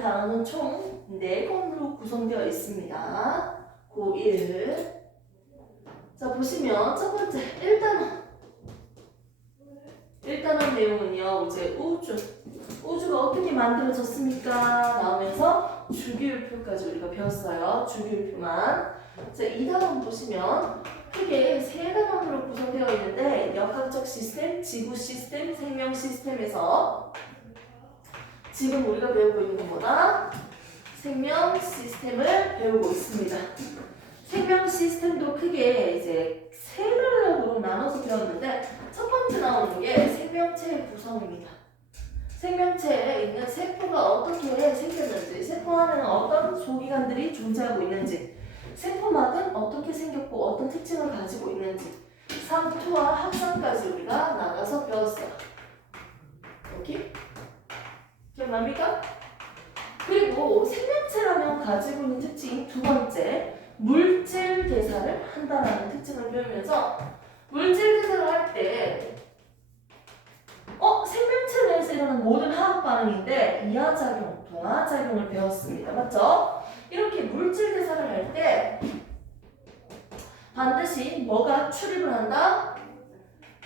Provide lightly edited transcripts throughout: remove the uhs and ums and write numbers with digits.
단어는 총 4권으로 구성되어 있습니다. 고1. 자, 보시면 첫 번째 1단원 내용은요, 이제 우주가 어떻게 만들어졌습니까? 나오면서 주기율표까지 우리가 배웠어요. 주기율표만. 자, 2단원 보시면 크게 3단원으로 구성되어 있는데 역학적 시스템, 지구 시스템, 생명 시스템에서 지금 우리가 배우고 있는 건 뭐다? 생명 시스템을 배우고 있습니다. 생명 시스템도 크게 이제 3단락으로 나눠서 배웠는데 첫 번째 나오는 게 생명체의 구성입니다. 생명체에 있는 세포가 어떻게 생겼는지, 세포 안에는 어떤 소기관들이 존재하고 있는지, 세포막은 어떻게 생겼고 어떤 특징을 가지고 있는지, 상투와 합성까지 우리가 나가서 배웠어요. 오케이? 기억납니까? 그리고 생명체라면 가지고 있는 특징 두 번째, 물질 대사를 한다는 특징을 배우면서 물질 대사를 할 때 생명체 내에서 일어나는 모든 화학 반응인데 이하작용, 동하작용을 배웠습니다. 맞죠? 이렇게 물질 대사를 할 때 반드시 뭐가 출입을 한다?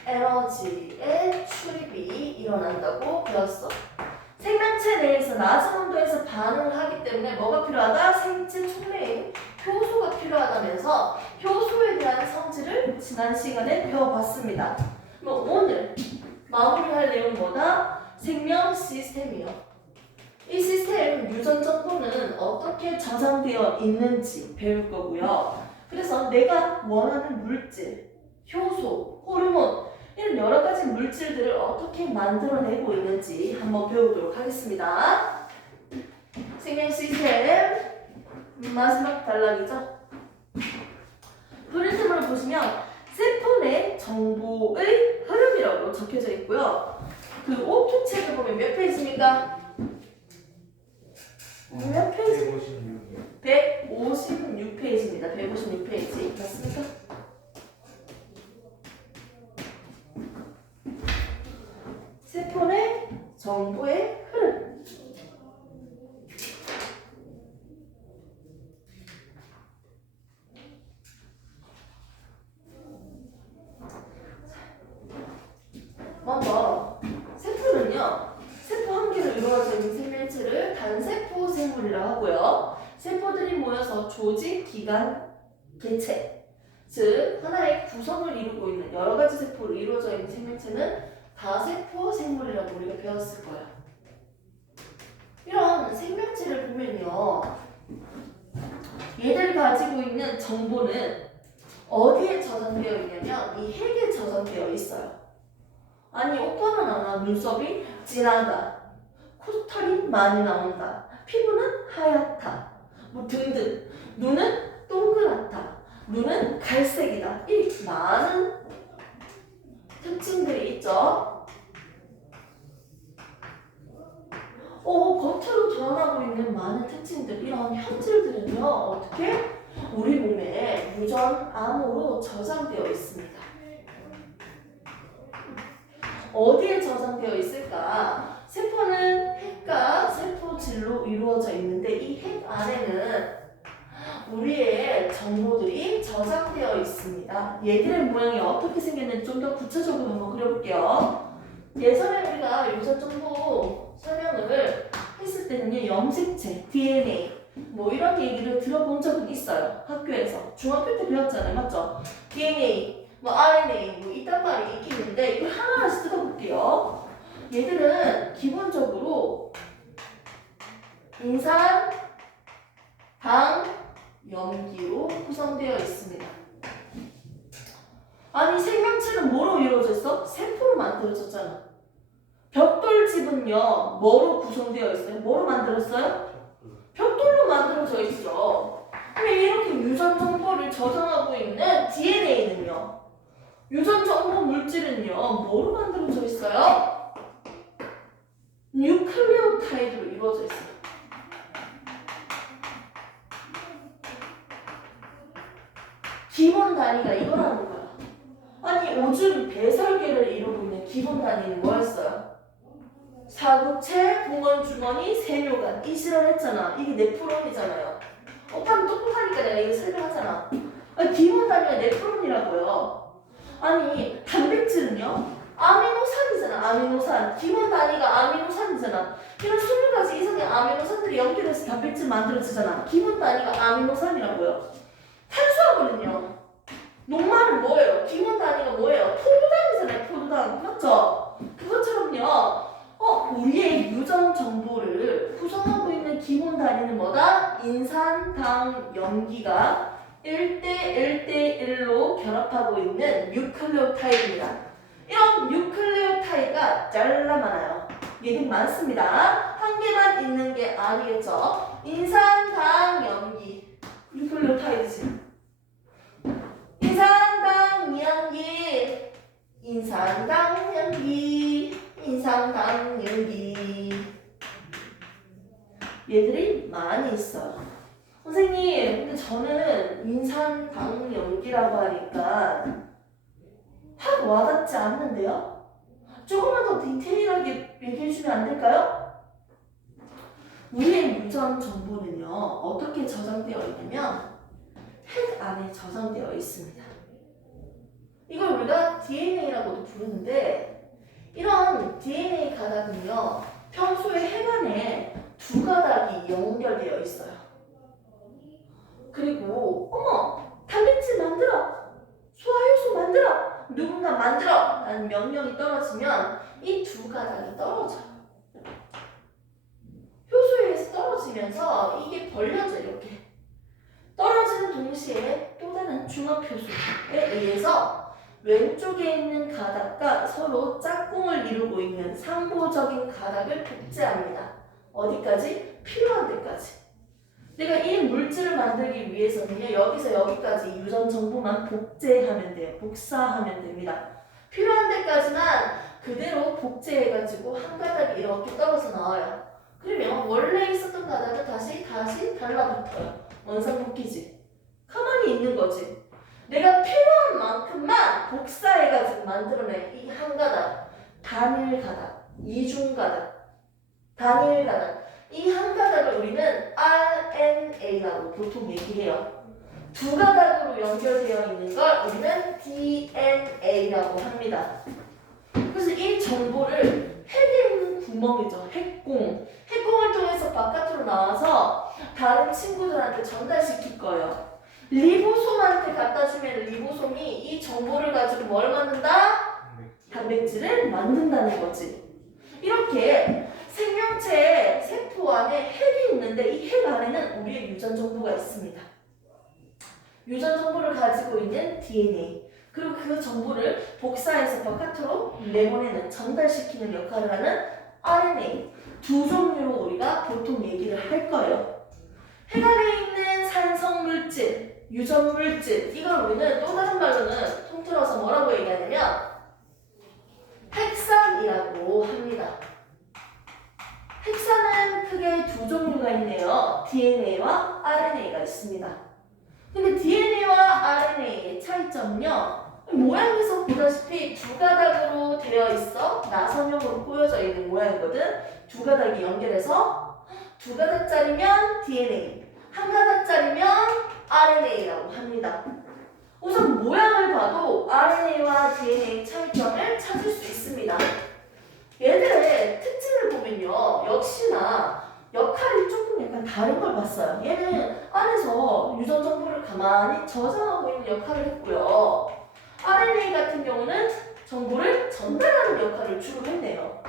에너지의 출입이 일어난다고 배웠어. 생명체 내에서 낮은 온도에서 반응을 하기 때문에 뭐가 필요하다? 생체 촉매인 효소가 필요하다면서 효소에 대한 성질을 지난 시간에 배워봤습니다. 그럼 오늘 마무리할 내용은 뭐다? 생명 시스템이요. 이 시스템 유전 정보는 어떻게 저장되어 있는지 배울 거고요. 그래서 내가 원하는 물질, 효소, 호르몬 이런 여러 가지 물질들을 어떻게 만들어내고 있는지 한번 배우도록 하겠습니다. 생명 시스템 마지막 단락이죠. 프린트물을 보시면 세포 내 정보의 흐름이라고 적혀져 있고요. 그 오프 책을 보면 몇 페이지입니까? 몇 페이지? 156페이지입니다. 156페이지. 맞습니까? 세포 내 정보의 흐름. 먼저 세포는요, 세포 한 개로 이루어져 있는 생명체를 단세포 생물이라고 하고요. 세포들이 모여서 조직, 기관, 개체, 즉 하나의 구성을 이루고 있는 여러 가지 세포로 이루어져 있는 생명체는 다세포 생물이라고 우리가 배웠을 거예요. 이런 생명체를 보면요, 얘들 가지고 있는 정보는 어디에 저장되어 있냐면 이 핵에 저장되어 있어요. 아니, 오빠는 아나 눈썹이 진하다, 코털이 많이 나온다, 피부는 하얗다, 뭐 등등. 눈은 동그랗다, 눈은 갈색이다. 이 많은 특징들이 있죠. 겉으로 드러나고 있는 많은 특징들, 이런 현질들은요, 어떻게? 우리 몸에 유전암으로 저장되어 있습니다. 어디에 저장되어 있을까? 세포는 핵과 세포질로 이루어져 있는데 이 핵 안에는 우리의 정보들이 저장되어 있습니다. 얘들의 모양이 어떻게 생겼는지 좀 더 구체적으로 한번 그려볼게요. 예전에 우리가 유전 정보 설명을 했을 때는요, 염색체, DNA 뭐 이런 얘기를 들어본 적은 있어요. 학교에서 중학교 때 배웠잖아요, 맞죠? DNA, 뭐 RNA 뭐 이딴 말이 있긴 있는데 이걸 하나하나씩 뜯어볼게요. 얘들은 기본적으로 인산, 당, 염기로 구성되어 있습니다. 아니, 생명체는 뭐로 이루어져 있어? 세포로 만들어졌잖아. 벽돌집은요, 뭐로 구성되어 있어요? 뭐로 만들었어요? 벽돌로 만들어져 있어. 그럼 이렇게 유전 정보를 저장하고 있는 DNA는요, 유전 정보 물질은요, 뭐로 만들어져 있어요? 뉴클레오타이드로 이루어져 있어요. 기본 단위가 이거라는 거야. 아니, 오줌 배설계를 이루고 있는 기본 단위는 뭐였어요? 자구체, 봉원주머니, 세뇨간 이 실험했잖아. 이게 네프론이잖아요. 오빠는 똑똑하니까 내가 이거 설명하잖아. 아니, 기본 단위가 네프론이라고요. 아니 단백질은요? 아미노산이잖아. 아미노산. 기본 단위가 아미노산이잖아. 이런 20가지 이상의 아미노산들이 연결해서 단백질 만들어지잖아. 기본 단위가 아미노산이라고요. 탄수화물은요? 녹말은 뭐예요? 기본 단위가 뭐예요? 포도당이잖아요. 포도당. 맞죠? 그것처럼요. 우리의 유전 정보를 구성하고 있는 기본 단위는 뭐다? 인산, 당, 염기가 1대1대1로 결합하고 있는 뉴클레오타이드입니다. 이런 뉴클레오타이드가 잘라 많아요. 얘는 많습니다. 한 개만 있는 게 아니겠죠. 인산, 당, 염기 뉴클레오타이드지. 인산, 당, 염기 인산, 당, 염기 인산, 당, 염기 얘들이 많이 있어요. 선생님, 근데 저는 인산, 당, 염기라고 하니까 확 와닿지 않는데요? 조금만 더 디테일하게 얘기해주면 안 될까요? 우리의 유전 정보는요, 어떻게 저장되어 있냐면 핵 안에 저장되어 있습니다. 이걸 우리가 DNA라고도 부르는데 이런 DNA 가닥은요, 평소에 핵 안에 두 가닥이 연결되어 있어요. 그리고 단백질 만들어, 소화효소 만들어, 누군가 만들어 라는 명령이 떨어지면 이 두 가닥이 떨어져요. 효소에 의해서 떨어지면서 이게 벌려져. 이렇게 떨어지는 동시에 또 다른 중합효소에 의해서 왼쪽에 있는 가닥과 서로 짝꿍을 이루고 있는 상보적인 가닥을 복제합니다. 어디까지? 필요한 데까지. 내가 이 물질을 만들기 위해서는요, 여기서 여기까지 유전 정보만 복제하면 돼요. 복사하면 됩니다. 필요한 데까지만 그대로 복제해가지고 한 가닥이 이렇게 떨어져 나와요. 그러면 원래 있었던 가닥은 다시 달라붙어요. 원상복귀지. 가만히 있는 거지. 내가 필요한 만큼만 복사해가지고 만들어낸 이 한 가닥, 단일 가닥, 이중 가닥, 단일 가닥, 이 한 가닥을 우리는 RNA라고 보통 얘기해요. 두 가닥으로 연결되어 있는 걸 우리는 DNA라고 합니다. 그래서 이 정보를 핵에 있는 구멍이죠. 핵공을 통해서 바깥으로 나와서 다른 친구들한테 전달시킬 거예요. 리보솜한테 갖다 주면 리보솜이 이 정보를 가지고 뭘 만든다? 단백질을 만든다는 거지. 이렇게 생명체의 세포 안에 핵이 있는데 이 핵 안에는 우리의 유전 정보가 있습니다. 유전 정보를 가지고 있는 DNA, 그리고 그 정보를 복사해서 바깥으로 내보내는, 전달시키는 역할을 하는 RNA, 두 종류로 우리가 보통 얘기를 할 거예요. 핵 안에 있는 산성물질, 유전물질, 이걸 우리는 또 다른 말로는 통틀어서 뭐라고 얘기하냐면 핵산이라고 합니다. 핵산은 크게 두 종류가 있네요. DNA와 RNA가 있습니다. 근데 DNA와 RNA의 차이점은요, 모양에서 보다시피 두 가닥으로 되어 있어 나선형으로 꼬여져 있는 모양이거든. 두 가닥이 연결해서 두 가닥짜리면 DNA, 한 가닥짜리면 RNA라고 합니다. 우선 모양을 봐도 RNA와 DNA 차이점을 찾을 수 있습니다. 얘들의 특징을 보면요, 역시나 역할이 조금 약간 다른 걸 봤어요. 얘는 안에서 유전 정보를 가만히 저장하고 있는 역할을 했고요. RNA 같은 경우는 정보를 전달하는 역할을 주로 했네요.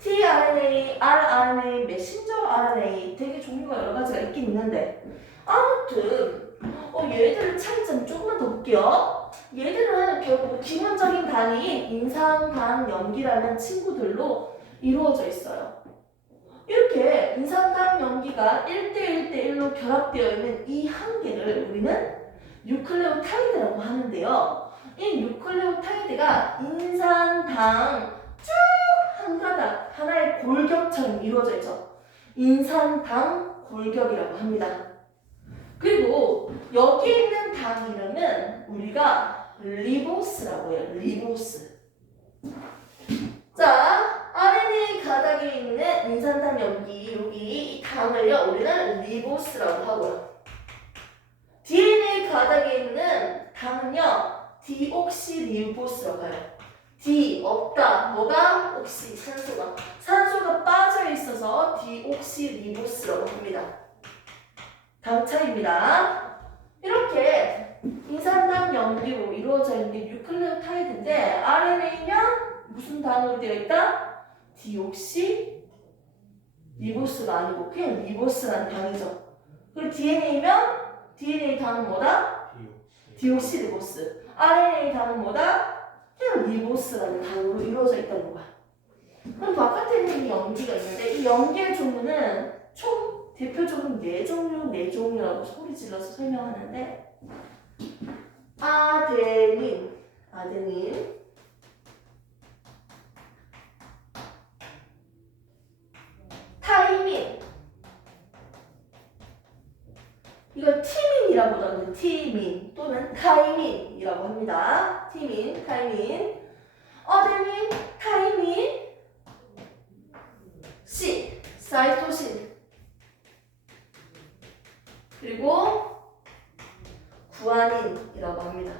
tRNA, rRNA, 메신저 RNA 되게 종류가 여러 가지가 있긴 있는데 아무튼 얘들 차이점 조금만 더 볼게요. 얘들은 결국 기본적인 단위인 인산, 당, 염기라는 친구들로 이루어져 있어요. 이렇게 인산, 당, 염기가 1대1대1로 결합되어 있는 이 한 개를 우리는 뉴클레오타이드라고 하는데요. 이 뉴클레오타이드가 인산, 당 쭉 한 가닥, 하나의 골격처럼 이루어져 있죠. 인산, 당, 골격이라고 합니다. 그리고 여기에 있는 당 이름은 우리가 리보스라고 해요. 리보스. 자, RNA 가닥이 가닥에 있는 인산당 염기 여기 이 당을요 우리는 리보스라고 하고요. DNA 가닥에 있는 당은요 디옥시리보스라고 해요. D 없다. 뭐가? 옥시 산소가 빠져 있어서 디옥시리보스라고 합니다. 다음 차입니다. 이렇게 인산당 염기로 이루어져 있는 뉴클레오타이드인데 RNA면 무슨 단어로 되어 있다? 디옥시리보스가 아니고 그냥 리보스라는 당이죠. 그리고 DNA면 DNA 당은 뭐다? 디옥시리보스. RNA 당은 뭐다? 그냥 리보스라는 당으로 이루어져 있다는 거야. 그럼 바깥에 있는 이 염기가 있는데 이 염기의 종류는 총 대표적으로 4종류라고 소리 질러서 설명하는데 아데닌, 타이민, 이걸 티민이라고 하는 티민 또는 타이민이라고 합니다. 티민, 타이민, 어데닌, 타이민, C, 사이토신, 그리고 구아닌이라고 합니다.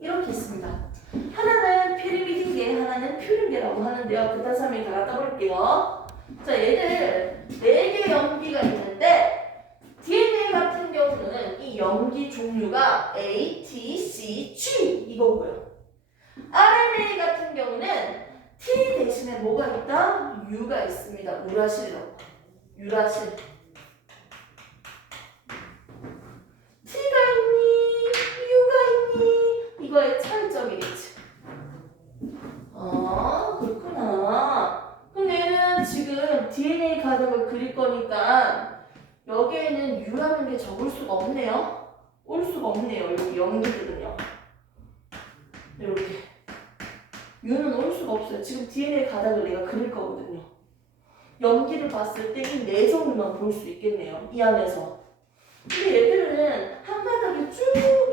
이렇게 있습니다. 하나는 피리미딘계, 하나는 퓨린계라고 하는데요. 그딴 설명 다 갖다 버릴게요. 자, 얘들 4개 염기가 있는데 DNA 같은 경우는 이 염기 종류가 A, T, C, G 이거고요. RNA 같은 경우는 T 대신에 뭐가 있다? U가 있습니다. 우라실이라고. 유라실. T가 있니? U가 있니? 이거의 차이점이겠지. 아, 그렇구나. 그럼 얘는 지금 DNA 가닥을 그릴 거니까 여기에는 U라는 게 적을 수가 없네요. 올 수가 없네요. 여기 염기들은요. 이렇게. U는 올 수가 없어요. 지금 DNA 가닥을 내가 그릴 거거든요. 염기를 봤을 때 이 4종류만 볼 수 있겠네요. 이 안에서. 근데 얘들은 한 가닥이 쭉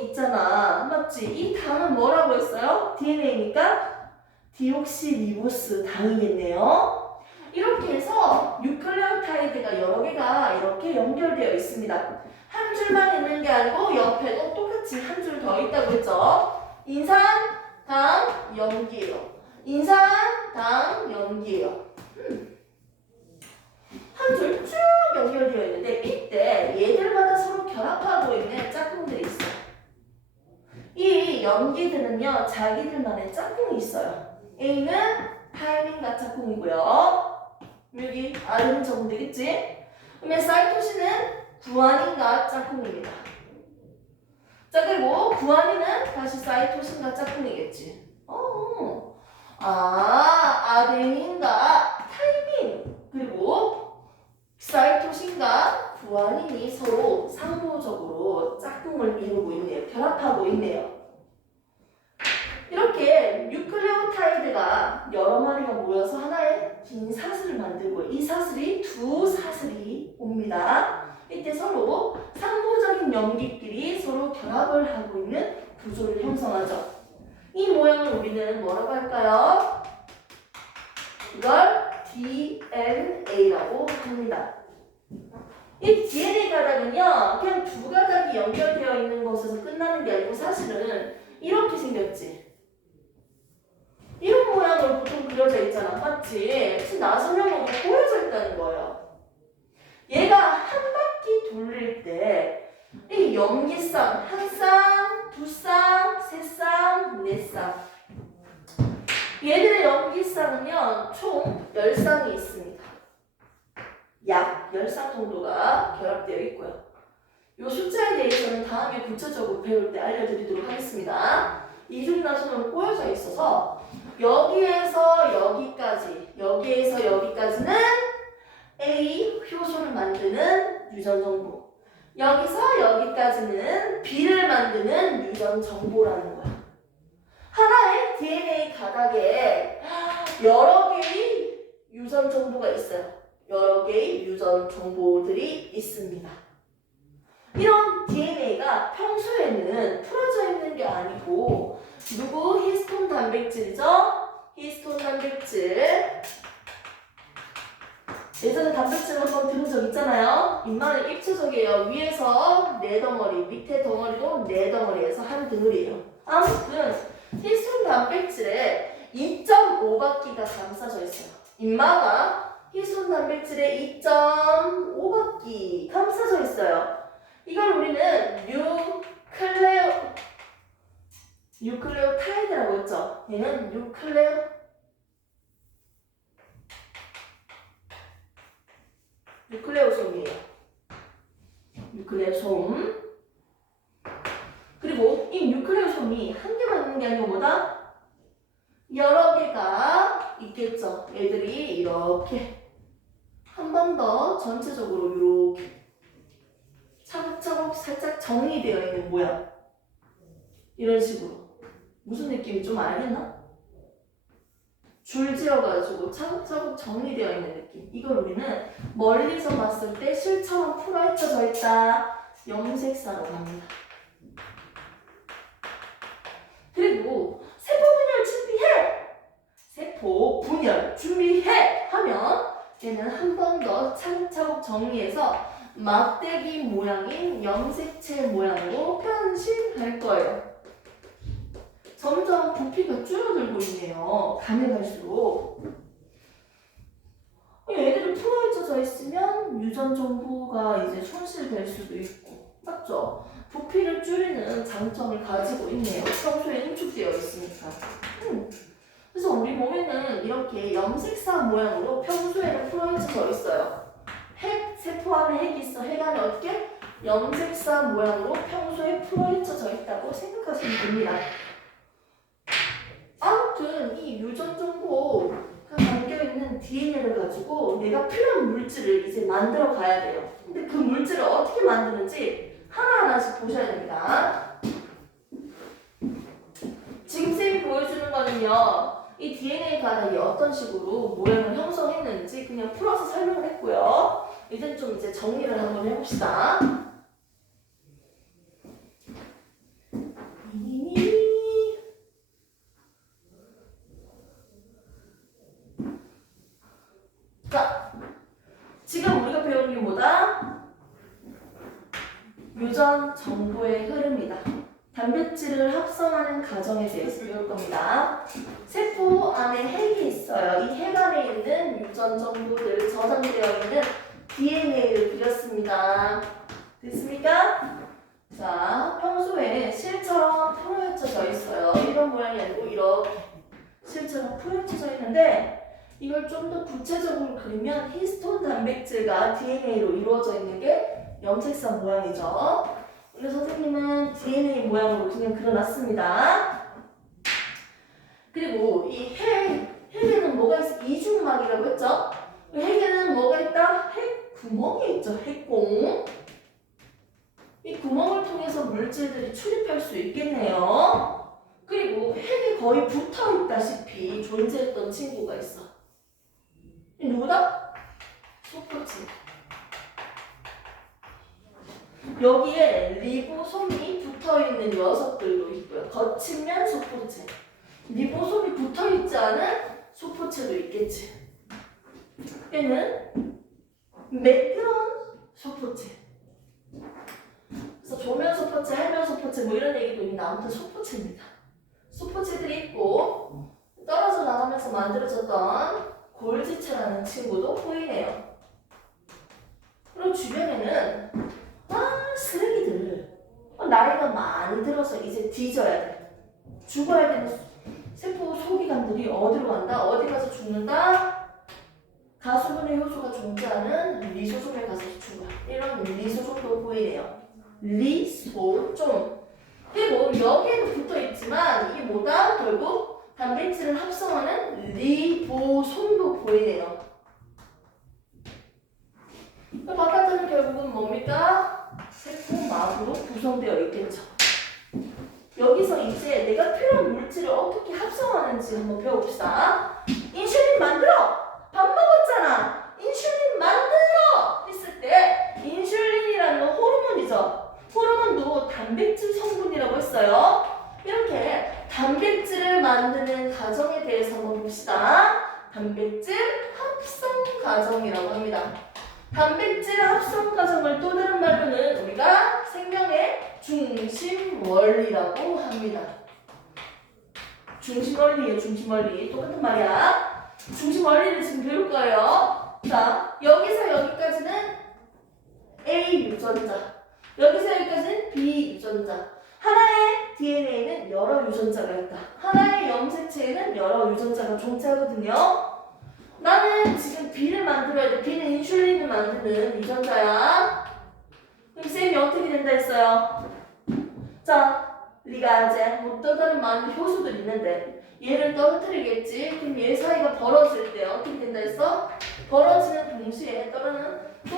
있잖아. 맞지? 이 당은 뭐라고 했어요? DNA니까 디옥시리보스 당이겠네요. 이렇게 해서 뉴클레오타이드가 여러 개가 이렇게 연결되어 있습니다. 한 줄만 있는 게 아니고 옆에도 똑같이 한 줄 더 있다고 했죠. 인산, 당, 염기예요. 인산, 당, 염기예요. 한 줄 쭉 연결되어 있는데 이때 얘들마다 서로 결합하고 있는 짝꿍들이 있어요. 이 염기들은요 자기들만의 짝꿍이 있어요. A는 타이민과 짝꿍이고요. 여기 R은 적으면 되겠지? 그러면 사이토신은 구아닌과 짝꿍입니다. 자, 그리고 구아닌은 다시 사이토신과 짝꿍이겠지. 아데닌과 타이민 그리고 사이토신과 구아닌이 서로 상호적으로 짝꿍을 이루고 있네요. 결합하고 있네요. 이렇게 뉴클레오타이드가 여러 마리가 모여서 하나의 긴 사슬을 만들고 이 사슬이 두 사슬이 옵니다. 이때 서로 상호적인 염기끼리 서로 결합을 하고 있는 구조를 형성하죠. 이 모양을 우리는 뭐라고 할까요? 이걸 DNA라고 합니다. 이 DNA 가닥은요 그냥 두 가닥이 연결되어 있는 곳에서 끝나는 게 아니고 사실은 이렇게 생겼지. 이런 모양으로 보통 그려져 있잖아. 맞지? 지금 나선형으로 보여져 있다는 거예요. 얘가 한 바퀴 돌릴 때 이 염기쌍 한 쌍, 두 쌍, 세 쌍, 네 쌍. 얘들의 염기쌍은요 총 10쌍이 있습니다. 약 10쌍 정도가 결합되어 있고요. 이 숫자에 대해서는 다음에 구체적으로 배울 때 알려드리도록 하겠습니다. 이중나선으로 꼬여져 있어서 여기에서 여기까지, 여기에서 여기까지는 A 효소를 만드는 유전 정보, 여기서 여기까지는 B를 만드는 유전 정보라는 거야. 하나의 DNA 가닥에 여러 개의 유전 정보가 있어요. 여러 개의 유전 정보들이 있습니다. 이런 DNA가 평소에는 풀어져 있는 게 아니고 누구? 히스톤 단백질이죠? 히스톤 단백질 예전에 단백질 한번 들은 적 있잖아요. 인마는 입체적이에요. 위에서 네 덩어리, 밑에 덩어리도 네 덩어리에서 한 덩어리예요. 아무튼 희순 단백질에 2.5바퀴가 감싸져 있어요. 인마가 희순 단백질에 2.5바퀴 감싸져 있어요. 이걸 우리는 뉴클레오타이드라고 했죠. 얘는 뉴클레오솜이에요. 뉴클레오솜. 그리고 이 뉴클레오솜이 한 개만 있는 게 아니고 뭐다? 여러 개가 있겠죠. 얘들이 이렇게 한 번 더 전체적으로 이렇게 차곡차곡 살짝 정리되어 있는 모양. 이런 식으로. 무슨 느낌이 좀 알겠나? 줄지어가지고 차곡차곡 정리되어 있는 느낌. 이걸 우리는 멀리서 봤을 때 실처럼 풀어헤쳐져 있다. 염색사라고 합니다. 그리고 세포 분열 준비해! 하면 얘는 한 번 더 차곡차곡 정리해서 막대기 모양인 염색체 모양으로 변신할 거예요. 점점 부피가 줄어들고 있네요. 가면 갈수록. 얘들이 풀어헤쳐져 있으면 유전 정보가 이제 손실될 수도 있고, 맞죠? 부피를 줄이는 장점을 가지고 있네요. 평소에 응축되어 있으니까. 그래서 우리 몸에는 이렇게 염색사 모양으로 평소에는 풀어헤쳐져 있어요. 세포 안에 핵이 있어. 핵 안에 어떻게? 염색사 모양으로 평소에 풀어헤쳐져 있다고 생각하시면 됩니다. 아무튼 이 유전 정보가 담겨있는 DNA를 가지고 내가 필요한 물질을 이제 만들어 가야 돼요. 근데 그 물질을 어떻게 만드는지 하나하나씩 보셔야 됩니다. 지금 쌤이 보여주는 거는요, 이 DNA 가닥이 어떤 식으로 모양을 형성했는지 그냥 풀어서 설명을 했고요. 이제 좀 이제 정리를 한번 해봅시다. 자, 지금 우리가 배운 게 뭐다? 유전 정보의 흐름이다. 단백질을 합성하는 과정에 대해서 배울 겁니다. 세포 안에 핵이 있어요. 이 핵 안에 있는 유전 정보들 저장되어 있는 DNA를 그렸습니다. 됐습니까? 자, 평소에 실처럼 풀어헤쳐져 있어요. 이런 모양이 아니고 이렇게 실처럼 풀어헤쳐져 있는데 이걸 좀 더 구체적으로 그리면 히스톤 단백질과 DNA로 이루어져 있는 게 염색사 모양이죠. 오늘 선생님은 DNA 모양으로 그냥 그려놨습니다. 그리고 이 핵에는 뭐가 있어? 이중막이라고 했죠? 핵에는 뭐가 있다? 핵 구멍이 있죠. 핵공. 이 구멍을 통해서 물질들이 출입할 수 있겠네요. 그리고 핵이 거의 붙어있다시피 존재했던 친구가 있어. 누구다? 소프트. 여기에 리보솜이 붙어있는 녀석들도 있고요. 거친면 소포체. 리보솜이 붙어있지 않은 소포체도 있겠지. 얘는 매끄러운 소포체. 그래서 조면 소포체, 해면 소포체 뭐 이런 얘기도 있는데 아무튼 소포체입니다. 소포체들이 있고 떨어져 나가면서 만들어졌던 골지체라는 친구도 보이네요. 그리고 주변에는 쓰레기들. 나이가 많이 들어서 이제 뒤져야 돼. 죽어야 되는 세포 소기관들이 어디로 간다? 어디 가서 죽는다? 가수분해 효소가 존재하는 리소솜에 가서 죽어. 이런 리소솜도 보이네요. 리소솜. 그리고 여기에도 붙어있지만 이게 뭐다? 결국 단백질을 합성하는 리보솜도 보이네요. 바깥은 결국은 뭡니까? 세포막으로 구성되어 있겠죠. 여기서 이제 내가 필요한 물질을 어떻게 합성하는지 한번 배워봅시다. 인슐린 만들어! 밥 먹었잖아! 인슐린 만들어! 했을 때 인슐린이라는 건 호르몬이죠. 호르몬도 단백질 성분이라고 했어요. 이렇게 단백질을 만드는 과정에 대해서 한번 봅시다. 단백질 합성 과정이라고 과정이라고 합니다. 단백질 합성 과정을 또 다른 말로는 우리가 생명의 중심 원리라고 합니다. 중심 원리예요, 중심 원리. 똑같은 말이야. 중심 원리를 지금 배울 거예요. 자, 여기서 여기까지는 A 유전자, 여기서 여기까지는 B 유전자. 하나의 DNA는 여러 유전자가 있다. 하나의 염색체에는 여러 유전자가 존재하거든요. 나는 지금 B를 만들어야 돼. B는 인슐린을 만드는 유전자야. 그럼 쌤이 어떻게 된다 했어요? 자, 리가제, 뭐 또 다른 많은 효소들이 있는데 얘를 떨어뜨리겠지. 그럼 얘 사이가 벌어질 때 어떻게 된다 했어? 벌어지는 동시에 또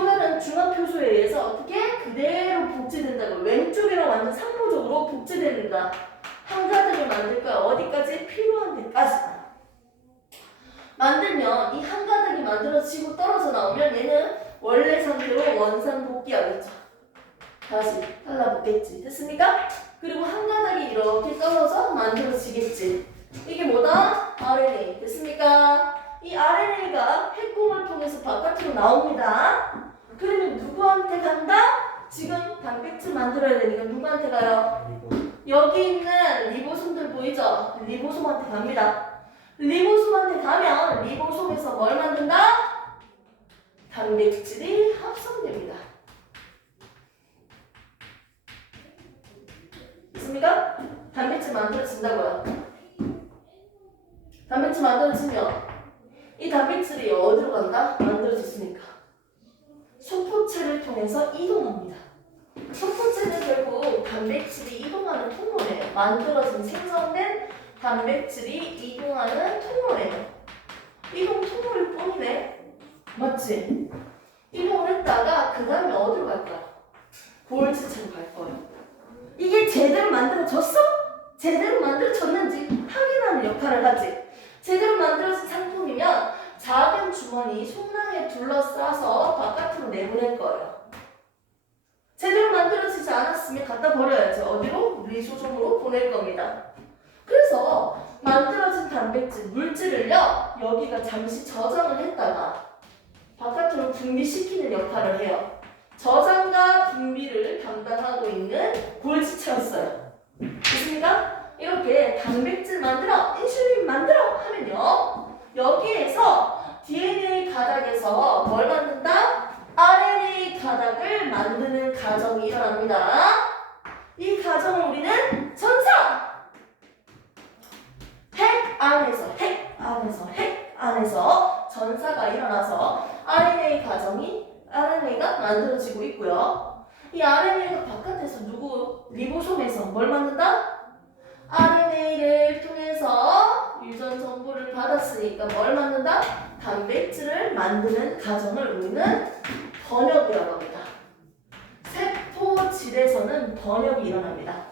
다른 중합효소에 의해서 어떻게 그대로 복제된다고. 왼쪽이랑 완전 상호적으로 복제된다. 한 가닥을 만들 거야. 어디까지? 필요한 데까지. 만들면 이 한 가닥이 만들어지고 떨어져 나오면 얘는 원래 상태로 원상 복귀하겠죠. 다시 달라붙겠지. 됐습니까? 그리고 한 가닥이 이렇게 떨어져 만들어지겠지. 이게 뭐다? RNA. 됐습니까? 이 RNA가 핵공을 통해서 바깥으로 나옵니다. 그러면 누구한테 간다? 지금 단백질 만들어야 되니까 누구한테 가요? 여기 있는 리보솜들 보이죠? 리보솜한테 갑니다. 리보솜한테 가면 리보솜에서 뭘 만든다? 단백질이 합성됩니다. 있습니까? 단백질 만들어진다고요. 단백질 만들어지면 이 단백질이 어디로 간다? 만들어졌으니까 소포체를 통해서 이동합니다. 소포체는 결국 단백질이 이동하는 통로래요. 만들어진 생성된 단백질이 이동하는 통로래요. 이동 통로일 뿐이네. 맞지? 이동을 했다가 그 다음에 어디로 갈까요? 골지체로 갈 거예요. 이게 제대로 만들어졌어? 제대로 만들어졌는지 확인하는 역할을 하지. 제대로 만들어진 상품이면 작은 주머니 속낭에 둘러싸서 바깥으로 내보낼 거예요. 제대로 만들어지지 않았으면 갖다 버려야죠. 어디로? 리소솜으로 보낼 겁니다. 그래서 만들어진 단백질, 물질을요, 여기가 잠시 저장을 했다가 바깥으로 분비시키는 역할을 해요. 저장과 분비를 담당하고 있는 골지체였어요. 됐습니까? 이렇게 단백질 만들어, 인슐린 만들어 하면요, 여기에서 DNA 가닥에서 뭘 만든다? RNA 가닥을 만드는 과정이 일어납니다. 이 과정을 우리는 전사! 핵 안에서 전사가 일어나서 RNA가 만들어지고 있고요. 이 RNA가 바깥에서 리보솜에서 뭘 만든다? RNA를 통해서 유전 정보를 받았으니까 뭘 만든다? 단백질을 만드는 과정을 우리는 번역이라고 합니다. 세포질에서는 번역이 일어납니다.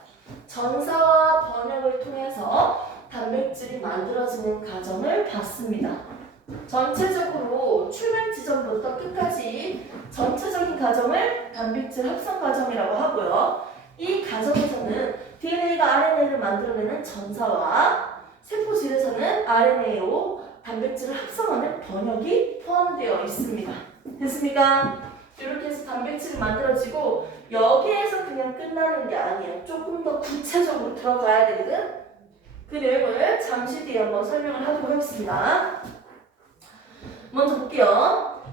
전사와 번역을 통해서 단백질이 만들어지는 과정을 봤습니다. 전체적으로 출발 지점부터 끝까지 전체적인 과정을 단백질 합성 과정이라고 하고요. 이 과정에서는 DNA가 RNA를 만들어내는 전사와 세포질에서는 RNA로 단백질을 합성하는 번역이 포함되어 있습니다. 됐습니까? 이렇게 해서 단백질이 만들어지고 여기에서 그냥 끝나는 게 아니에요. 조금 더 구체적으로 들어가야 되거든. 그 내용을 잠시 뒤에 한번 설명을 하도록 하겠습니다. 먼저 볼게요.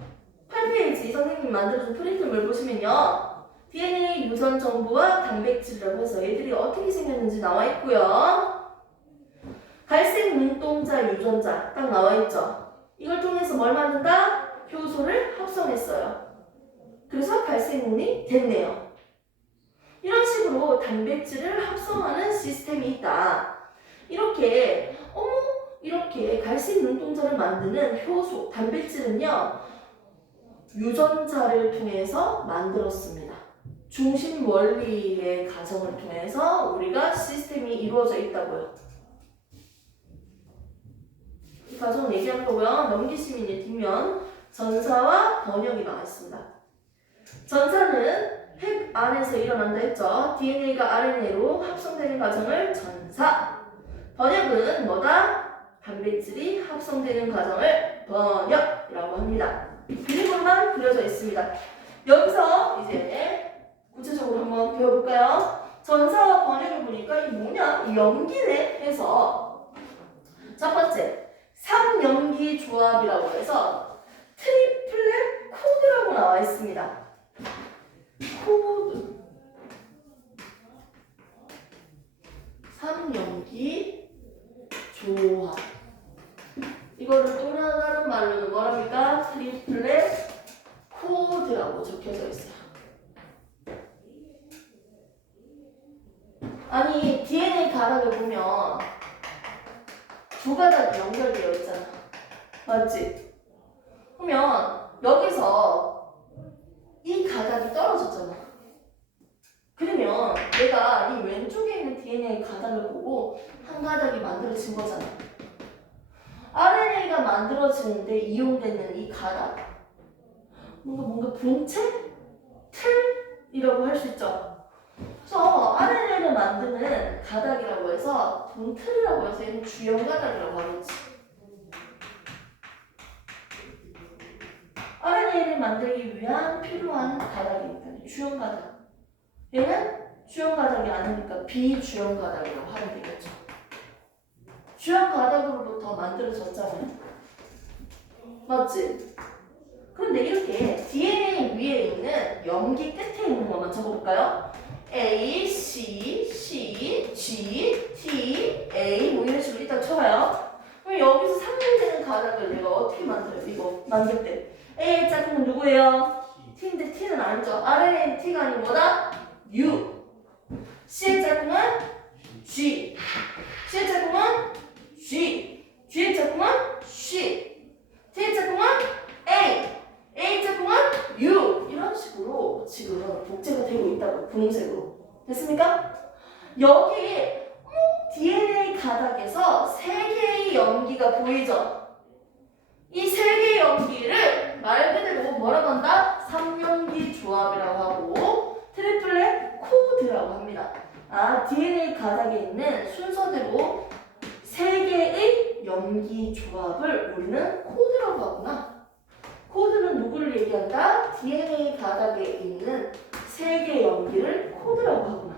8페이지 선생님이 만들어준 프린트물 보시면요. DNA 유전 정보와 단백질이라고 해서 얘들이 어떻게 생겼는지 나와 있고요. 갈색 눈동자 유전자 딱 나와 있죠. 이걸 통해서 뭘 만든다? 효소를 합성했어요. 그래서 갈색 눈이 됐네요. 이런 식으로 단백질을 합성하는 시스템이 있다. 이렇게 갈색 눈동자를 만드는 효소, 단백질은요, 유전자를 통해서 만들었습니다. 중심 원리의 과정을 통해서 우리가 시스템이 이루어져 있다고요. 이 과정을 얘기한 거고요. 넘기시면 이제 뒷면 전사와 번역이 나와 있습니다. 전사는 핵 안에서 일어난다 했죠. DNA가 RNA로 합성되는 과정을 전사. 번역은 뭐다? 단백질이 합성되는 과정을 번역이라고 합니다. 그림으로만 그려져 있습니다. 여기서 이제 구체적으로 한번 배워볼까요? 전사와 번역을 보니까 이 뭐냐? 이 염기네 해서 첫 번째 3염기 조합이라고 해서 트리플렛 코드라고 나와 있습니다. 코드 3염기 조합 이거를 또 다른 말로는 뭐랍니까? 트리플렛 코드라고 적혀져 있어요. 아니 DNA 가닥을 보면 두 가닥이 연결되어 있잖아. 맞지? 그러면 여기서 이 가닥이 떨어졌잖아. 그러면 내가 이 왼쪽에 있는 DNA 가닥을 보고 한 가닥이 만들어진 거잖아. RNA가 만들어지는데 이용되는 이 가닥 뭔가 본체? 틀이라고 할 수 있죠. 그래서 RNA를 만드는 가닥이라고 해서 본틀이라고 해서 얘는 주연 가닥이라고 하겠지. RNA를 만들기 위한 필요한 가닥이니까 주연 가닥. 얘는 주연 가닥이 아니니까 비주연 가닥이라고 하면 되겠죠. 주연 가닥으로부터 만들어졌잖아요. 맞지? 그런데 이렇게 DNA 위에 있는 염기 끝에 있는 것만 적어볼까요? A, C, C, G, T, A 뭐 이런 식으로 일단 쳐봐요. 그럼 여기서 상징되는 가닥을 내가 어떻게 만들어요? 이거 만들 때 A의 짝꿍은 누구예요? T인데 T는 아니죠. RNA는 T가 아니고 뭐다? U. C의 짝꿍은 G. C의 짝꿍은 G. G의 짝꿍은 C. T의 짝꿍은 A. A 짝꿍은 U. 이런 식으로 지금 복제가 되고 있다고 분홍색으로. 됐습니까? 여기 DNA 가닥에서 세 개의 염기가 보이죠? 이 세 개의 염기를 말 그대로 뭐라고 한다? 3염기 조합이라고 하고 트리플렛 코드라고 합니다. DNA 가닥에 있는 순서대로 세 개의 염기 조합을 우리는 코드라고 하구나. 코드는 누구를 얘기한다? DNA 가닥에 있는 세 개의 염기를 코드라고 하구나.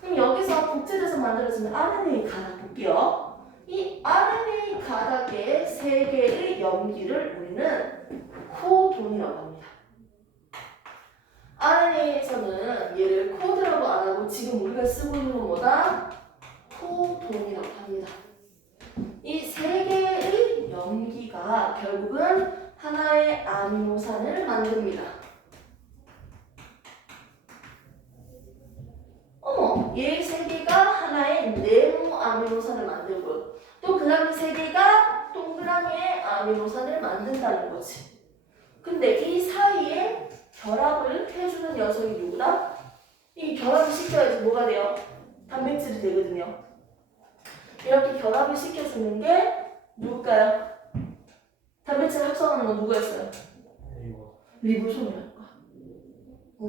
그럼 여기서 복제돼서 만들어지는 RNA 가닥 볼게요. 이 RNA 가닥의 세 개의 염기를 우리는 코돈이라고 합니다. RNA에서는 얘를 코드라고 안 하고 지금 우리가 쓰고 있는 건 뭐다? 코돈이라고 합니다. 이 세 개의 염기가 결국은 하나의 아미노산을 만듭니다. 얘 세 개가 하나의 네모 아미노산을 만들고 또 그 다음에 세 개가 동그라미의 아미노산을 만든다는 거지. 근데 이 사이에 결합을 해주는 녀석이 누구다? 이 결합을 시켜야지 뭐가 돼요? 단백질이 되거든요. 이렇게 결합을 시켜주는 게 누굴까요? 단백질 합성하는 건 누구였어요? 리보솜이랄까.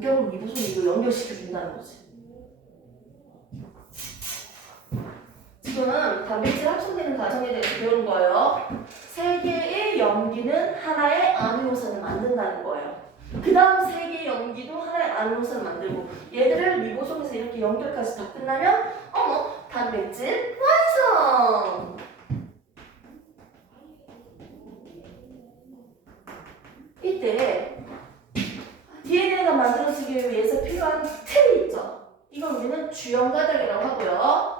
결국 리보솜이 이걸 연결시켜준다는 거지. 지금 단백질 합성되는 과정에 대해서 배우는 거예요. 세 개의 염기는 하나의 아미노산을 만든다는 거예요. 그 다음 세 개의 염기도 하나의 아미노산을 만들고 얘들을 리보솜에서 이렇게 연결까지 다 끝나면 단백질 완성! 이때 DNA가 만들어지기 위해서 필요한 틀이 있죠. 이걸 우리는 주연 가닥이라고 하고요.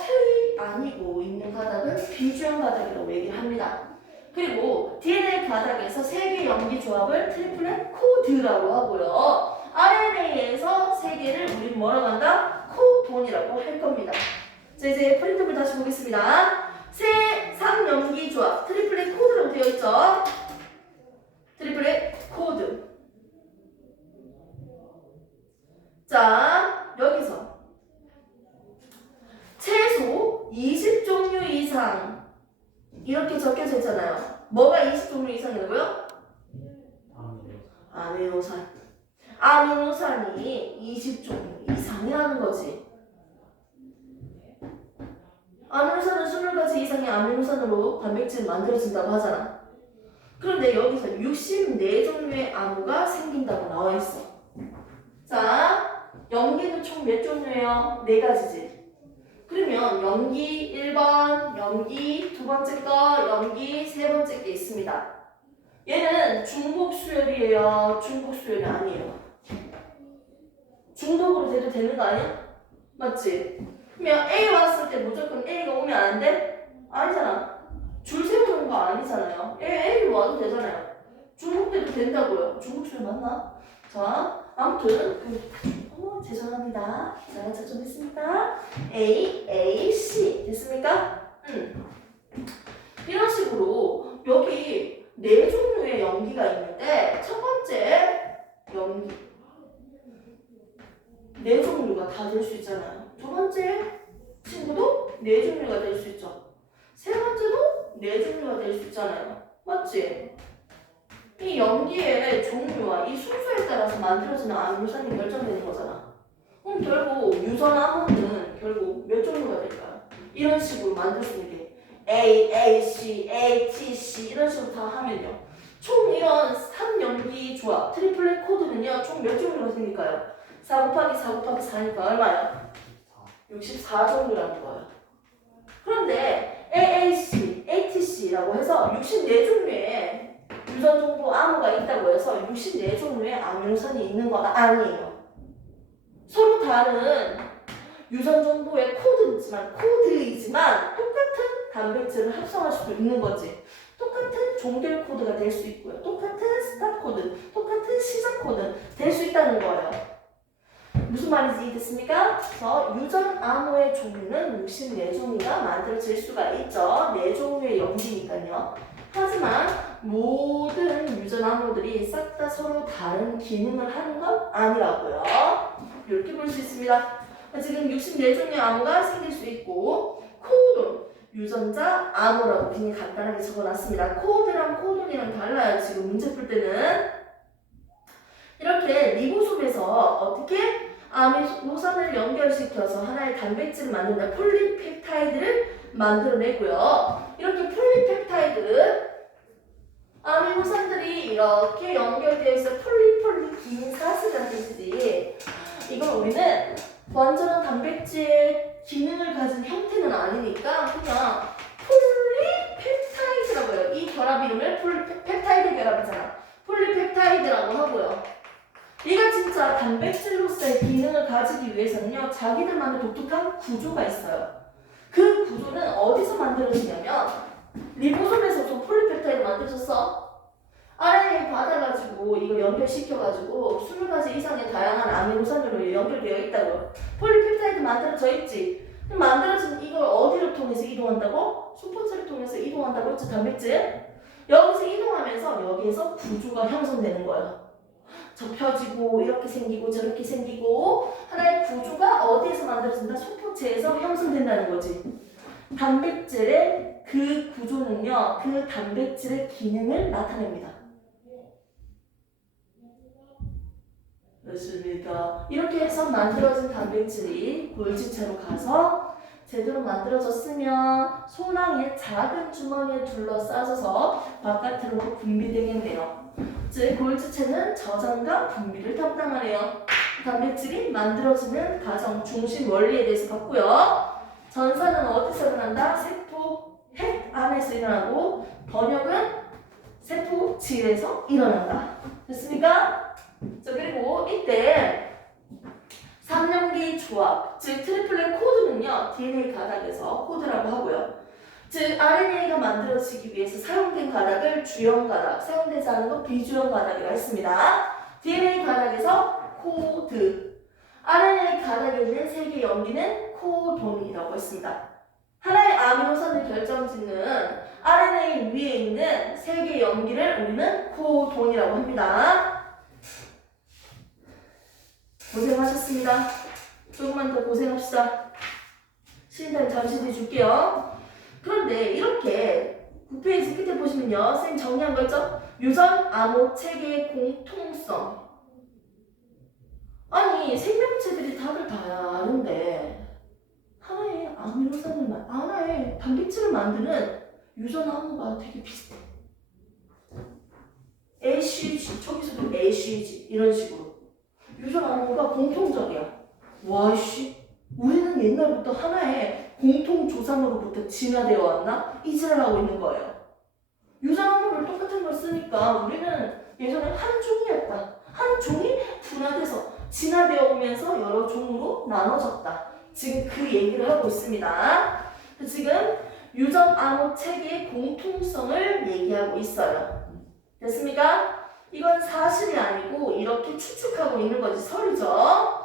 틀이 아니고 있는 가닥은 비주연 가닥이라고 얘기를 합니다. 그리고 DNA 가닥에서 세 개의 염기 조합을 트리플렛 코드라고 하고요. RNA에서 세 개를 우리는 뭐라고 한다? 코돈이라고 할 겁니다. 자, 이제 프린트를 다시 보겠습니다. 세 3염기 조합 트리플렛 코드라고 되어 있죠. 트리플렛 코드. 자, 여기서 최소 20종류 이상 이렇게 적혀져 있잖아요. 뭐가 20종류 이상이라고요? 아미노산. 아미노산이 20종류 이상이라는 거지. 아미노산은 20가지 이상의 아미노산으로 단백질이 만들어진다고 하잖아. 그런데 여기서 64종류의 암호가 생긴다고 나와 있어. 자, 염기는 총 몇 종류예요? 4가지지. 그러면 염기 1번, 염기 두 번째 거, 염기 세 번째 게 있습니다. 얘는 중복 수열이에요? 중복 수열이 아니에요? 중독으로 돼도 되는 거 아니야? 맞지? 그러면 A 왔을 때 무조건 A가 오면 안 돼? 아니잖아. 줄 세우는 거 아니잖아요. A 와도 되잖아요. 중복돼도 된다고요. 중복 수열 맞나? 자, 아무튼 죄송합니다. 제가 작성했습니다. A, C 됐습니까? 이런 식으로 여기 4종류의 염기가 있는데 첫 번째 염기 4종류가 다 될 수 있잖아요. 두 번째 친구도 4종류가 될 수 있죠. 세 번째도 4종류가 될 수 있잖아요. 맞지? 이 염기의 종류와 이 순서에 따라서 만들어지는 아미노산이 결정되는 거잖아. 그럼 결국 유전 암호는 결국 몇 종류가 될까요? 이런 식으로 만들 수 있는 게 A, A, C, A, T, C 이런 식으로 다 하면요. 총 이런 3염기 조합, 트리플렛 코드는요. 총 몇 종류가 생길까요? 4 곱하기 4 곱하기 4니까 얼마야? 64종류라는 거예요. 그런데 AAC, ATC라고 해서 64종류의 유전 정보 암호가 있다고 해서 64종류의 아미노산이 있는 건 아니에요. 서로 다른 유전 정보의 코드이지만 똑같은 단백질을 합성할 수도 있는 거지. 똑같은 종결 코드가 될 수 있고요. 똑같은 스탑 코드, 똑같은 시작 코드 될 수 있다는 거예요. 무슨 말인지 이해됐습니까? 그래서 유전 암호의 종류는 64종류가 만들어질 수가 있죠. 4종류의 염기니까요. 하지만 모든 유전 암호들이 싹 다 서로 다른 기능을 하는 건 아니라고요. 이렇게 볼 수 있습니다. 지금 64종류의 암호가 생길 수 있고 코돈, 유전자 암호라고 굉장히 간단하게 적어놨습니다. 코드랑 코돈이랑 달라요. 지금 문제 풀 때는. 이렇게 리보솜에서 어떻게 아미노산을 연결시켜서 하나의 단백질을 만든다. 폴리펩타이드를 만들어내고요. 이렇게 폴리펩타이드 아미노산들이 이렇게 연결되어 있어 긴 사슬이라는 뜻이지. 이걸 우리는 완전한 단백질의 기능을 가진 형태는 아니니까 그냥 폴리펩타이드라고 해요. 이 결합 이름을 펩타이드 결합이잖아. 폴리펩타이드라고 하고요. 얘가 진짜 단백질로서의 기능을 가지기 위해서는요, 자기들만의 독특한 구조가 있어요. 그 구조는 어디서 만들어지냐면, 리보솜에서도 폴리펩타이드 만들어졌어. RNA 받아가지고, 이거 연결시켜가지고, 20가지 이상의 다양한 아미노산으로 연결되어 있다고. 폴리펩타이드 만들어져 있지. 그럼 만들어진 이걸 어디로 통해서 이동한다고? 수포체를 통해서 이동한다고 했죠, 단백질. 여기서 이동하면서 여기에서 구조가 형성되는 거예요. 접혀지고 이렇게 생기고 저렇게 생기고 하나의 구조가 어디에서 만들어진다? 소포체에서 형성된다는 거지. 단백질의 그 구조는요, 그 단백질의 기능을 나타냅니다. 그렇습니다. 이렇게 해서 만들어진 단백질이 골지체로 가서 제대로 만들어졌으면 소낭의 작은 주머니에 둘러싸져서 바깥으로 분비되겠네요. 즉 골지체는 저장과 분비를 담당하네요. 단백질이 만들어지는 과정, 중심 원리에 대해서 봤고요. 전사는 어디서 일어난다? 세포 핵 안에서 일어나고 번역은 세포 질에서 일어난다. 됐습니까? 자, 그리고 이때 3염기 조합, 즉 트리플렛 코드는요, DNA 가닥에서 코드라고 하고요. 즉 RNA가 만들어지기 위해서 사용된 가닥을 주형 가닥, 사용되지 않은 건 비주형 가닥이라 했습니다. DNA 가닥에서 코드, RNA 가닥에 있는 3개의 염기는 코돈이라고 했습니다. 하나의 아미노산을 결정짓는 RNA 위에 있는 3개의 염기를 우리는 코돈이라고 합니다. 고생하셨습니다. 조금만 더 고생합시다. 쉬는 타임 잠시 뒤에 줄게요. 그런데 이렇게 9페이지 끝에 보시면요. 선생님 정리한 거 있죠? 유전 암호 체계의 공통성. 아니 생명체들이 다들 다른데 하나의 하나의 단백질을 만드는 유전 암호가 되게 비슷해. ACG, 저기서도 ACG 이런 식으로 유전 암호가 공통적이야. 와씨, 우리는 옛날부터 하나의 공통 조상으로부터 진화되어 왔나? 이 지랄 하고 있는 거예요. 유전 암호를 똑같은 걸 쓰니까 우리는 예전에 한 종이었다. 한 종이 분화돼서 진화되어 오면서 여러 종으로 나눠졌다. 지금 그 얘기를 하고 있습니다. 지금 유전 암호 체계의 공통성을 얘기하고 있어요. 됐습니까? 이건 사실이 아니고 이렇게 추측하고 있는 거지, 설이죠.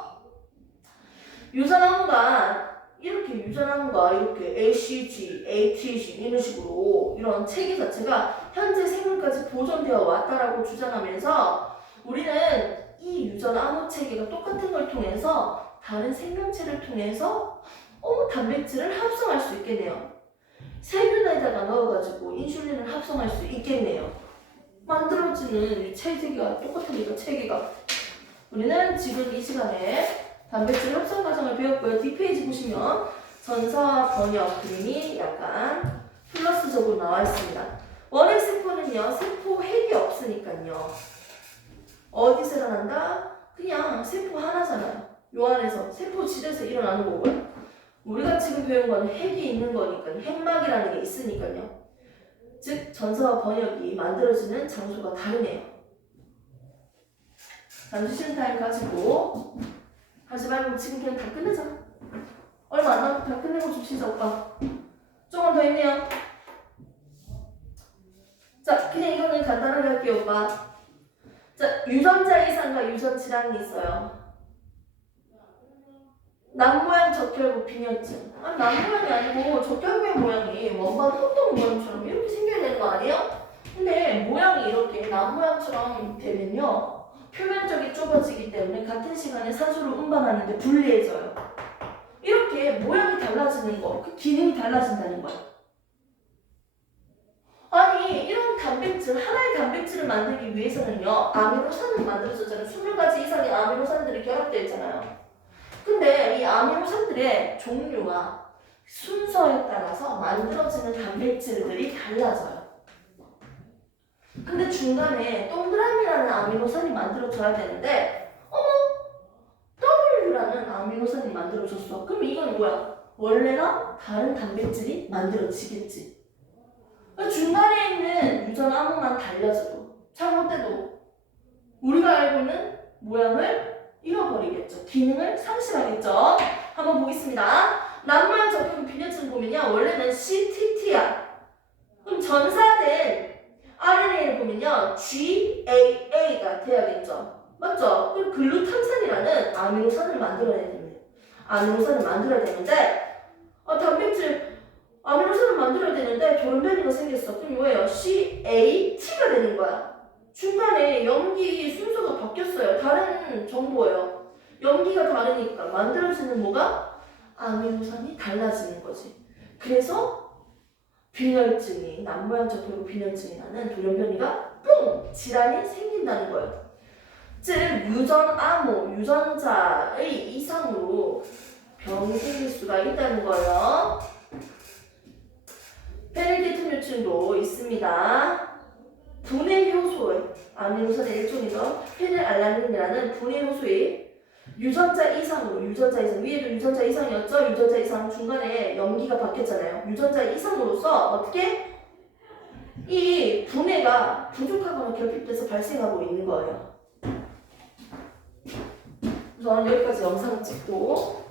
유전 암호가 이렇게 ACG, ATG 이런 식으로 이런 체계 자체가 현재 생물까지 보존되어 왔다라고 주장하면서 우리는 이 유전 암호 체계가 똑같은 걸 통해서 다른 생명체를 통해서 단백질을 합성할 수 있겠네요. 세균에다가 넣어가지고 인슐린을 합성할 수 있겠네요. 만들어지는 이 체계가 똑같으니까 체계가. 우리는 지금 이 시간에 단백질 합성 과정을 배웠고요. 뒷페이지 보시면 전사 번역 그림이 약간 플러스적으로 나와 있습니다. 원핵 세포는요, 세포 핵이 없으니까요. 어디서 일어난다? 그냥 세포 하나잖아요. 요 안에서 세포질에서 일어나는 거고요. 우리가 지금 배운 건 핵이 있는 거니까 핵막이라는 게 있으니까요. 즉 전사와 번역이 만들어지는 장소가 다르네요. 잠시 쉬는 타임 가지고 하지 말고 지금 그냥 다 끝내자. 얼마 안 남았다. 다 끝내고 좀 쉬자 오빠. 조금 더 있네요. 자, 그냥 이거는 간단하게 할게요 오빠. 자, 유전자 이상과 유전 질환이 있어요. 남모양 적혈구 빈혈증. 남모양이 아니고 적혈구의 모양이 원반 호떡 모양처럼 이렇게 생겨야 되는 거 아니에요? 근데 모양이 이렇게 남모양처럼 되면요, 표면적이 좁아지기 때문에 같은 시간에 산소를 운반하는데 불리해져요. 이렇게 모양이 달라지는 거, 그 기능이 달라진다는 거예요. 아니, 이런 단백질, 하나의 단백질을 만들기 위해서는요, 아미노산을 만들어줬잖아요. 20가지 이상의 아미노산들이 결합되어 있잖아요. 근데 이 아미노산들의 종류와 순서에 따라서 만들어지는 단백질들이 달라져요. 근데 중간에 동그라미라는 아미노산이 만들어져야 되는데 W라는 아미노산이 만들어졌어. 그럼 이건 뭐야? 원래랑 다른 단백질이 만들어지겠지. 중간에 있는 유전 암호만 달려져도, 잘못돼도 우리가 알고 있는 모양을 잃어버리겠죠. 기능을 상실하겠죠. 한번 보겠습니다. 남모양 적혈구 빈혈증 보면요, 원래는 CTT야. 그럼 전사된 RNA를 보면요, GAA가 돼야겠죠. 맞죠? 그럼 글루탐산이라는 아미노산을 만들어야 됩니다. 아미노산을 만들어야 되는데, 단백질 아미노산을 만들어야 되는데 돌연변이가 생겼어. 그럼 뭐예요? CAT가 되는 거야. 중간에 염기 순서가 바뀌었어요. 다른 정보예요. 염기가 다르니까 만들어지는 뭐가? 아미노산이 달라지는 거지. 그래서 빈혈증이, 남모양 적혈구 빈혈증이라는 돌연변이가 뿡! 질환이 생긴다는 거예요. 즉 유전 암호, 유전자의 이상으로 병이 생길 수가 있다는 거예요. 페닐케톤유증도 있습니다. 분해 효소의 아미노산의 일종이죠. 페닐알라닌이라는 분해 효소의 유전자 이상으로, 유전자 이상, 위에도 유전자 이상이었죠. 유전자 이상 중간에 염기가 바뀌었잖아요. 유전자 이상으로서 어떻게 이 분해가 부족하거나 결핍돼서 발생하고 있는 거예요. 우선 여기까지 영상을 찍고